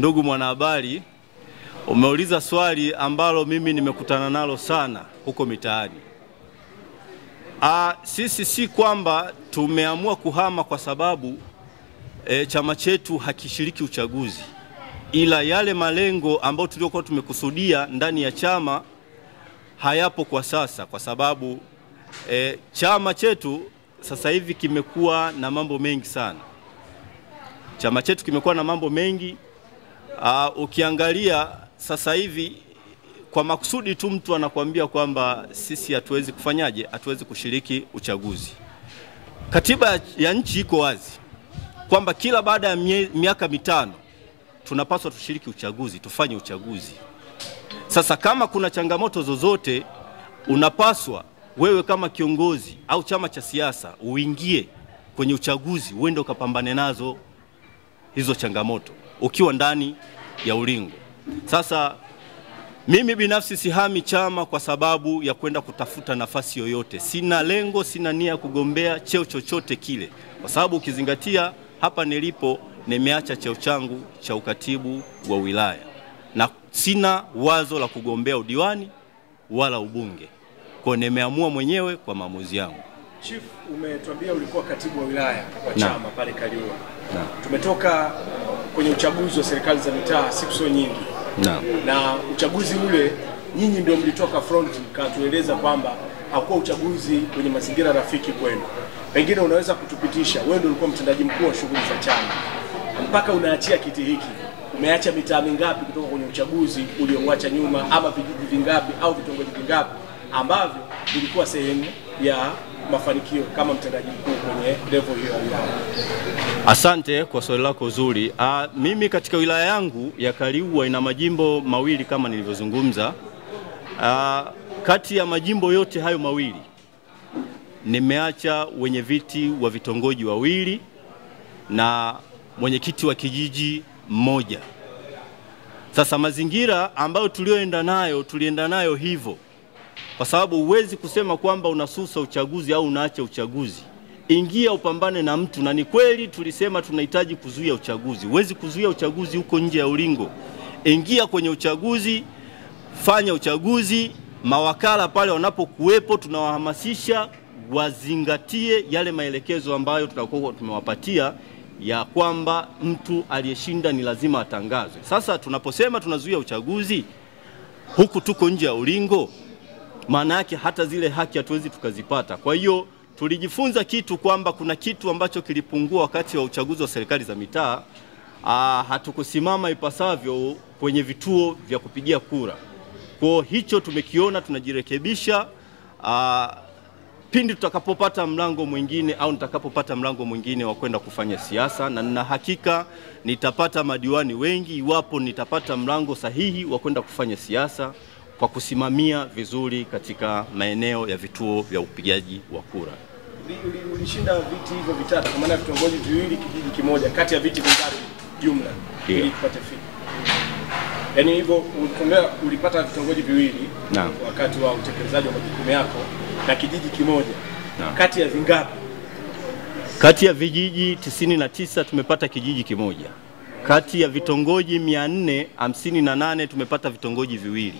Ndugu mwanahabari, umeuliza swali ambalo mimi nimekutana nalo sana huko mitaani. Sisi si kwamba tumeamua kuhama kwa sababu chama chetu hakishiriki uchaguzi, ila yale malengo ambayo tuliokuwa tumekusudia ndani ya chama hayapo kwa sasa, kwa sababu chama chetu sasa hivi kimekuwa na mambo mengi sana. Chama chetu kimekuwa na mambo mengi. Ukiangalia sasa hivi kwa makusudi tu mtu anakuambia kwamba sisi hatuwezi kufanyaje, hatuwezi kushiriki uchaguzi. Katiba ya nchi iko wazi kwamba kila baada ya miaka 5 tunapaswa tushiriki uchaguzi, tufanye uchaguzi. Sasa kama kuna changamoto zozote, unapaswa wewe kama kiongozi au chama cha siasa uingie kwenye uchaguzi, uende ukapambane nazo hizo changamoto ukiwa ndani ya ulingo. Sasa mimi binafsi sihami chama kwa sababu ya kwenda kutafuta nafasi yoyote. Sina lengo, sina nia kugombea cheo chochote kile, kwa sababu ukizingatia hapa nilipo nimeacha cheo changu cha ukatibu wa wilaya na sina wazo la kugombea udiwani wala ubunge. Kwa nimeamua mwenyewe kwa maamuzi yangu. Chief, umetuambia ulikuwa katibu wa wilaya wa chama pale Kaliua. Tumetoka kwenye uchaguzi wa serikali za mitaa siku sio nyingi. Na uchaguzi ule nyinyi ndio mlitoka front mkatueleza kwamba hakuwa uchaguzi kwenye mazingira rafiki kwenu. Pengine unaweza kutupitisha, wewe ndio ulikuwa mtendaji mkuu wa shughuli za chama, mpaka unaachia kiti hiki, umeacha mitaa mingapi kutoka kwenye uchaguzi ulioacha nyuma, ama vijiji vingapi au vitongoji vingapi ambavyo vilikuwa sehemu ya mafanikio kama mtendaji mkuu kwenye level hiyo ya wilaya? Asante kwa swali lako zuri. Mimi katika wilaya yangu ya Kaliua ina majimbo mawili kama nilivyozungumza. Kati ya majimbo yote hayo mawili nimeacha wenye viti wa vitongoji wawili na mwenyekiti wa kijiji mmoja. Sasa mazingira ambayo tulienda nayo hivyo, kwa sababu huwezi kusema kwamba unasusa uchaguzi au unaacha uchaguzi. Ingia upambane na mtu, na ni kweli tulisema tunahitaji kuzuia uchaguzi. Huwezi kuzuia uchaguzi huko nje ya ulingo. Ingia kwenye uchaguzi, fanya uchaguzi. Mawakala pale wanapokuwepo tunawahamasisha wazingatie yale maelekezo ambayo tutakuwa tumewapatia ya kwamba mtu aliyeshinda ni lazima atangazwe. Sasa tunaposema tunazuia uchaguzi huku tuko nje ya ulingo, maana yake hata zile haki hatuwezi tukazipata. Kwa hiyo tulijifunza kitu kwamba kuna kitu ambacho kilipungua wakati wa uchaguzi wa serikali za mitaa. Hatukusimama ipasavyo kwenye vituo vya kupigia kura. Kwa hicho tumekiona, tunajirekebisha. Pindi tutakapopata mlango mwingine au nitakapopata mlango mwingine wa kwenda kufanya siasa, na nina hakika nitapata madiwani wengi iwapo nitapata mlango sahihi wa kwenda kufanya siasa kwa kusimamia vizuri katika maeneo ya vituo vya upigaji wa kura. Ulishinda viti hivyo vitatu, kwa maana vitongoji viwili kijiji kimoja, kati ya viti vingapi jumla ili kupata fiki? Yaani hivyo ulipata vitongoji viwili wakati wa utekelezaji wa majukumu yako na kijiji kimoja. Kati ya vingapi? Kati ya vijiji 99 tumepata kijiji kimoja. Kati ya vitongoji 458 tumepata vitongoji viwili.